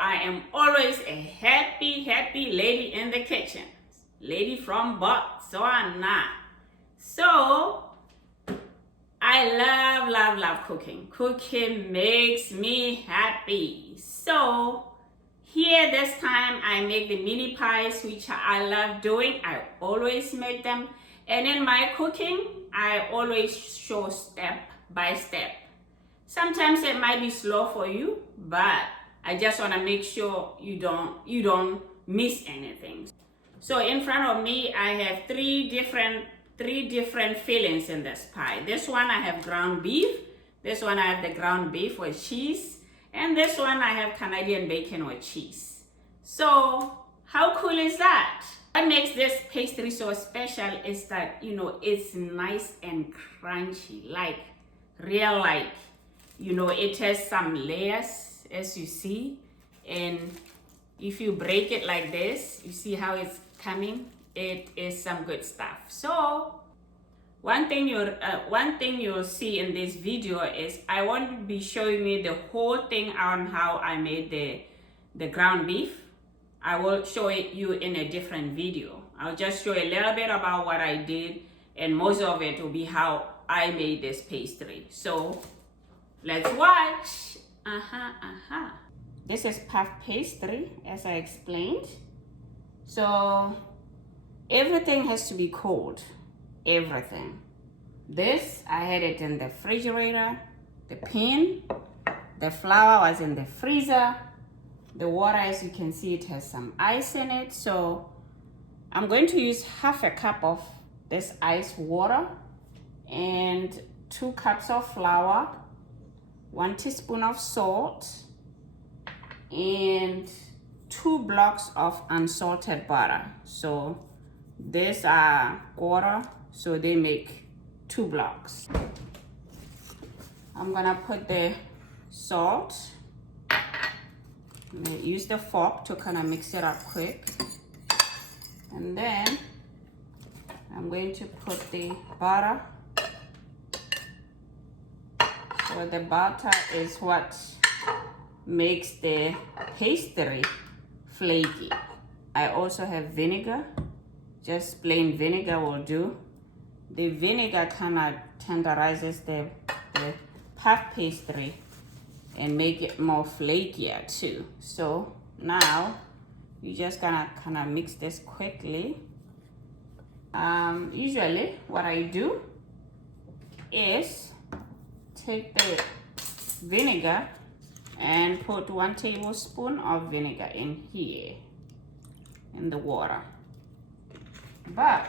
I am always a happy lady in the kitchen. Lady from Botswana. So, I love cooking. Cooking makes me happy. So, here this time I make the mini pies, which I love doing. I always make them. And in my cooking, I always show step by step. Sometimes it might be slow for you, but I just want to make sure you don't miss anything. So in front of me, I have three different fillings in this pie. This one I have ground beef. This one I have the ground beef with cheese. And this one I have Canadian bacon with cheese. So how cool is that? What makes this pastry so special is that, it's nice and crunchy, like real like, it has some layers, as you see, and if you break it like this, you see how it's coming. It is some good stuff. So one thing you'll see in this video is I won't be showing you the whole thing on how I made the ground beef. I will show it you in a different video. I'll just show you a little bit about what I did, and most of it will be how I made this pastry. So let's watch. This is puff pastry, as I explained. So everything has to be cold. Everything. This, I had it in the refrigerator. The pan, the flour was in the freezer. The water, as you can see, it has some ice in it. So I'm going to use half a cup of this ice water and 2 cups of flour, 1 teaspoon of salt, and 2 blocks of unsalted butter. So these are quarter, so they make 2 blocks. I'm gonna put the salt. I'm gonna use the fork to kind of mix it up quick. And then I'm going to put the butter. So the butter is what makes the pastry flaky. I also have vinegar, just plain vinegar will do. The vinegar kind of tenderizes the puff pastry and make it more flakier too. So now you're just gonna kind of mix this quickly. Usually what I do is take the vinegar and put 1 tablespoon of vinegar in here in the water. But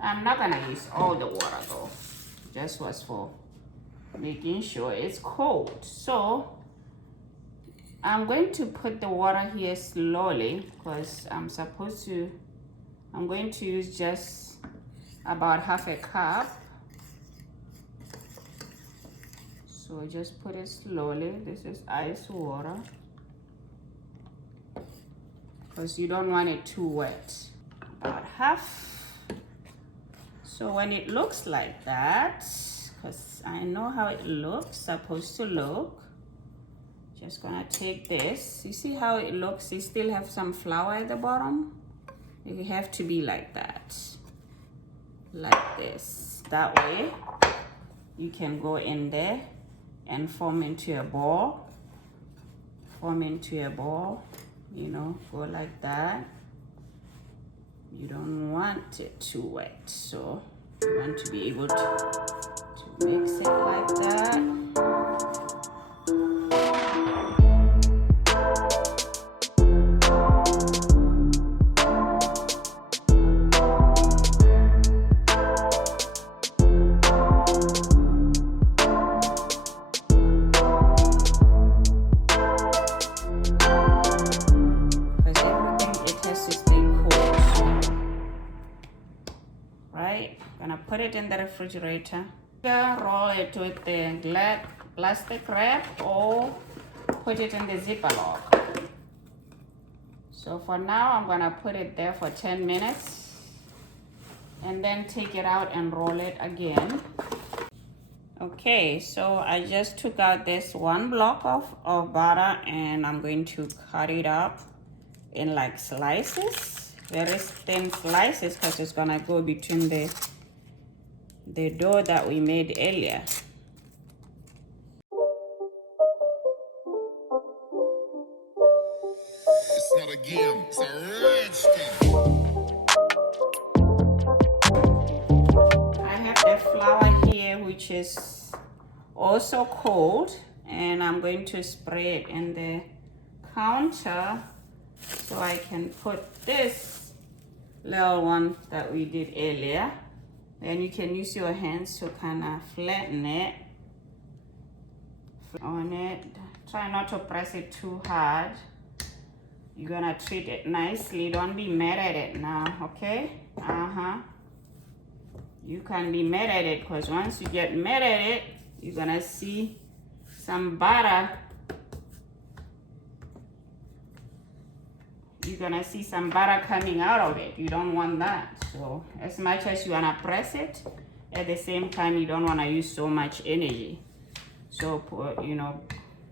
I'm not gonna use all the water though. Just was for making sure it's cold. So I'm going to put the water here slowly because I'm going to use just about half a cup. So just put it slowly. This is ice water because you don't want it too wet. About half. So when it looks like that, because I know how it looks, supposed to look, just gonna take this. You see how it looks? You still have some flour at the bottom. You have to be like that, like this. That way you can go in there and form into a ball. Form into a ball, go like that. You don't want it too wet, so you want to be able to mix it like that. put it in the refrigerator. Roll it with the glad plastic wrap or put it in the Ziploc. So for now, I'm gonna put it there for 10 minutes and then take it out and roll it again. Okay, so I just took out this one block of butter and I'm going to cut it up in like slices, very thin slices, because it's gonna go between the dough that we made earlier. It's not a game, it's a rich thing. I have the flour here, which is also cold, and I'm going to spray it in the counter so I can put this little one that we did earlier. Then you can use your hands to kind of flatten it on it. Try not to press it too hard. You're gonna treat it nicely. Don't be mad at it now, okay? You can be mad at it, because once you get mad at it, you're gonna see some butter. You're gonna see some butter coming out of it. You don't want that. So as much as you wanna press it, at the same time you don't wanna use so much energy. So put, you know,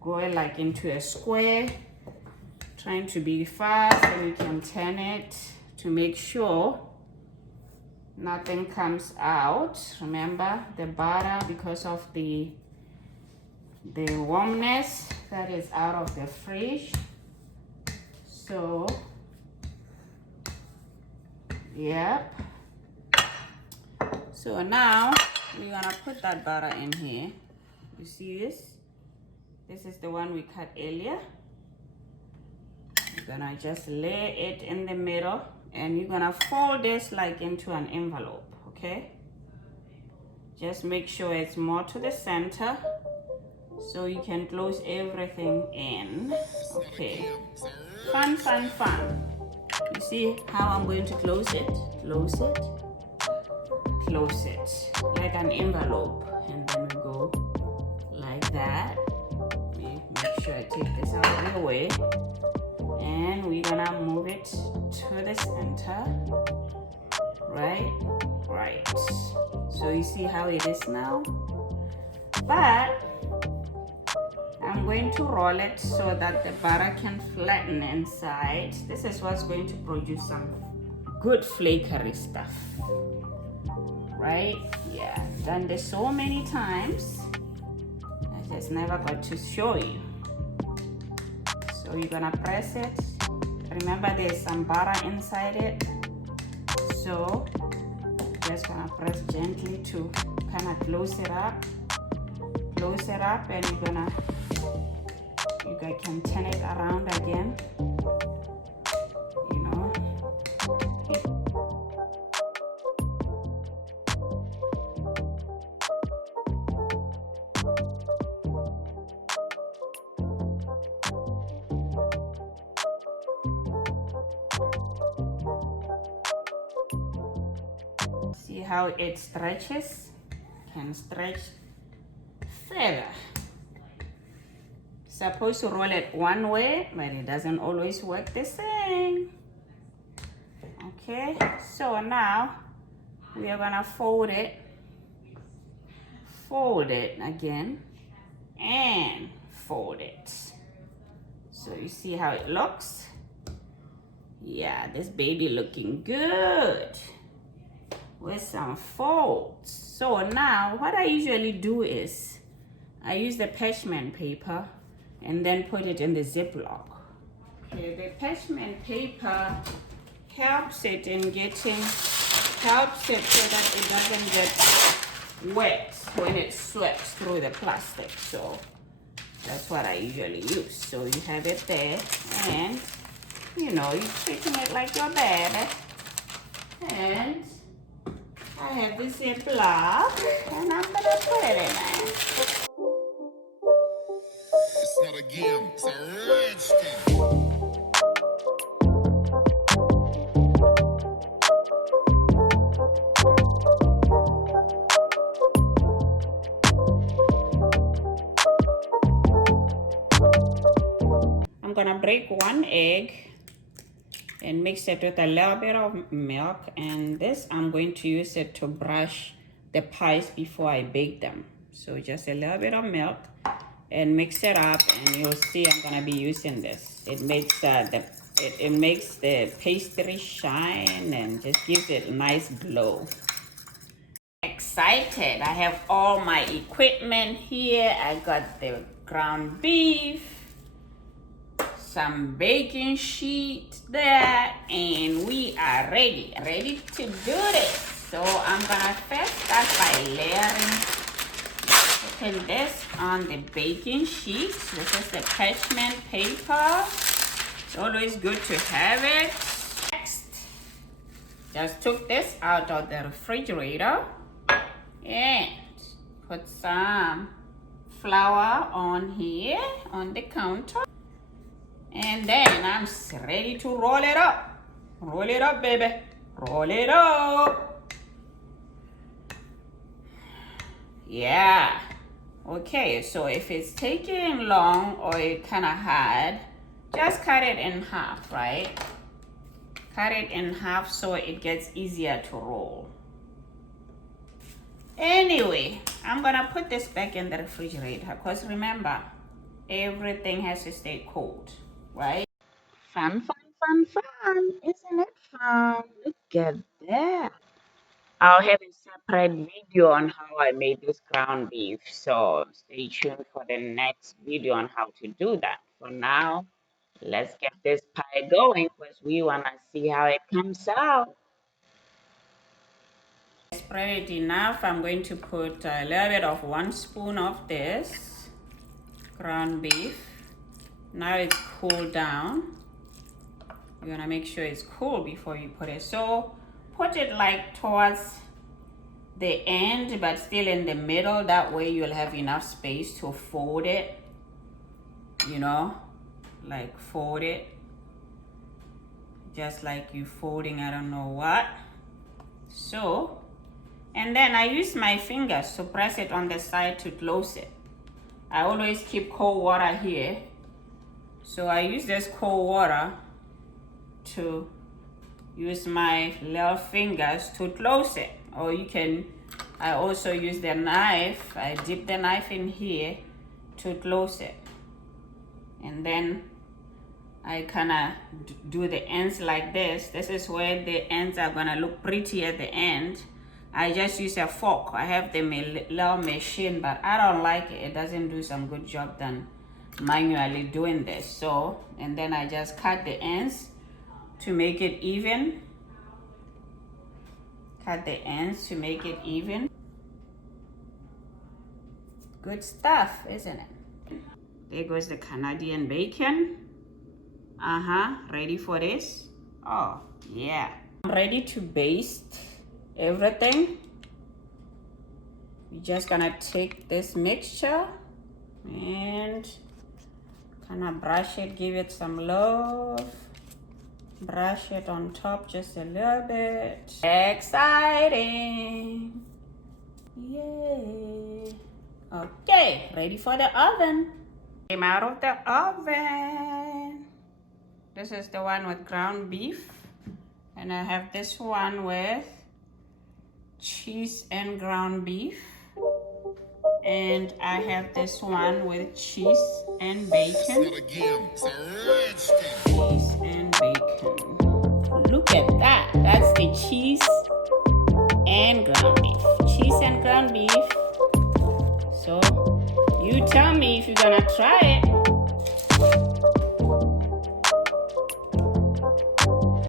go like into a square, trying to be fast, and you can turn it to make sure nothing comes out. Remember, the butter, because of the warmness that is out of the fridge. So, yep. So now we're gonna put that butter in here. You see this? This is the one we cut earlier. You're gonna just lay it in the middle, and you're gonna fold this like into an envelope, okay? Just make sure it's more to the center so you can close everything in. Okay, fun. You see how I'm going to close it? Close it like an envelope, and then we go like that. Make sure I take this out of the way, and we're gonna move it to the center. Right. So you see how it is now? But I'm going to roll it so that the butter can flatten inside. This is what's going to produce some good flakery stuff. Right? Yeah, done this so many times. I just never got to show you. So you're gonna press it. Remember, there's some butter inside it. So just gonna press gently to kind of close it up, and you guys can turn it around again. You know. See how it stretches? Can stretch further. Supposed to roll it one way, but it doesn't always work the same. Okay, so now we are gonna fold it again, and fold it. So you see how it looks? Yeah, this baby looking good with some folds. So now what I usually do is I use the parchment paper and then put it in the Ziploc. Okay, the parchment paper helps it so that it doesn't get wet when it sweats through the plastic. So that's what I usually use. So you have it there, and you know, you're treating it like your baby. And I have this Ziploc, and I'm gonna put it in there. It's not a game, it's a rich thing. break 1 egg and mix it with a little bit of milk, and this I'm going to use it to brush the pies before I bake them. So just a little bit of milk and mix it up, and you'll see I'm gonna be using this. It makes it makes the pastry shine and just gives it a nice glow. Excited. I have all my equipment here. I got the ground beef, some baking sheet there, and we are ready to do this. So I'm gonna first start by layering, putting this on the baking sheet. This is the parchment paper. It's always good to have it. Next, just took this out of the refrigerator and put some flour on here on the counter. And then I'm ready to roll it up. Roll it up, baby. Roll it up. Yeah. Okay, so if it's taking long or it kind of hard, just cut it in half, right? Cut it in half so it gets easier to roll. Anyway, I'm gonna put this back in the refrigerator because remember, everything has to stay cold, right? Fun, isn't it fun? Look at that. I'll have a separate video on how I made this ground beef, so stay tuned for the next video on how to do that. For now, let's get this pie going because we wanna see how it comes out. Spread it enough. I'm going to put a little bit of 1 spoon of this ground beef. Now it's cooled down. You want to make sure it's cool before you put it. So put it like towards the end, but still in the middle. That way you'll have enough space to fold it. You know, like fold it. Just like you folding I don't know what. So, and then I use my fingers to press it on the side to close it. I always keep cold water here. So I use this cold water to use my little fingers to close it. Or you can, I also use the knife. I dip the knife in here to close it. And then I kind of do the ends like this. This is where the ends are gonna look pretty at the end. I just use a fork. I have the little machine, but I don't like it. It doesn't do some good job than manually doing this. So, and then I just cut the ends to make it even. Cut the ends to make it even. Good stuff, isn't it? There goes the Canadian bacon. Ready for this? Oh, yeah. I'm ready to baste everything. We're just gonna take this mixture and kind of brush it, give it some love. Brush it on top just a little bit. Exciting. Yay. Okay, ready for the oven. Came out of the oven. This is the one with ground beef. And I have this one with cheese and ground beef. And I have this one with cheese and bacon. Cheese and bacon. Look at that. That's the cheese and ground beef. Cheese and ground beef. So you tell me if you're gonna try it.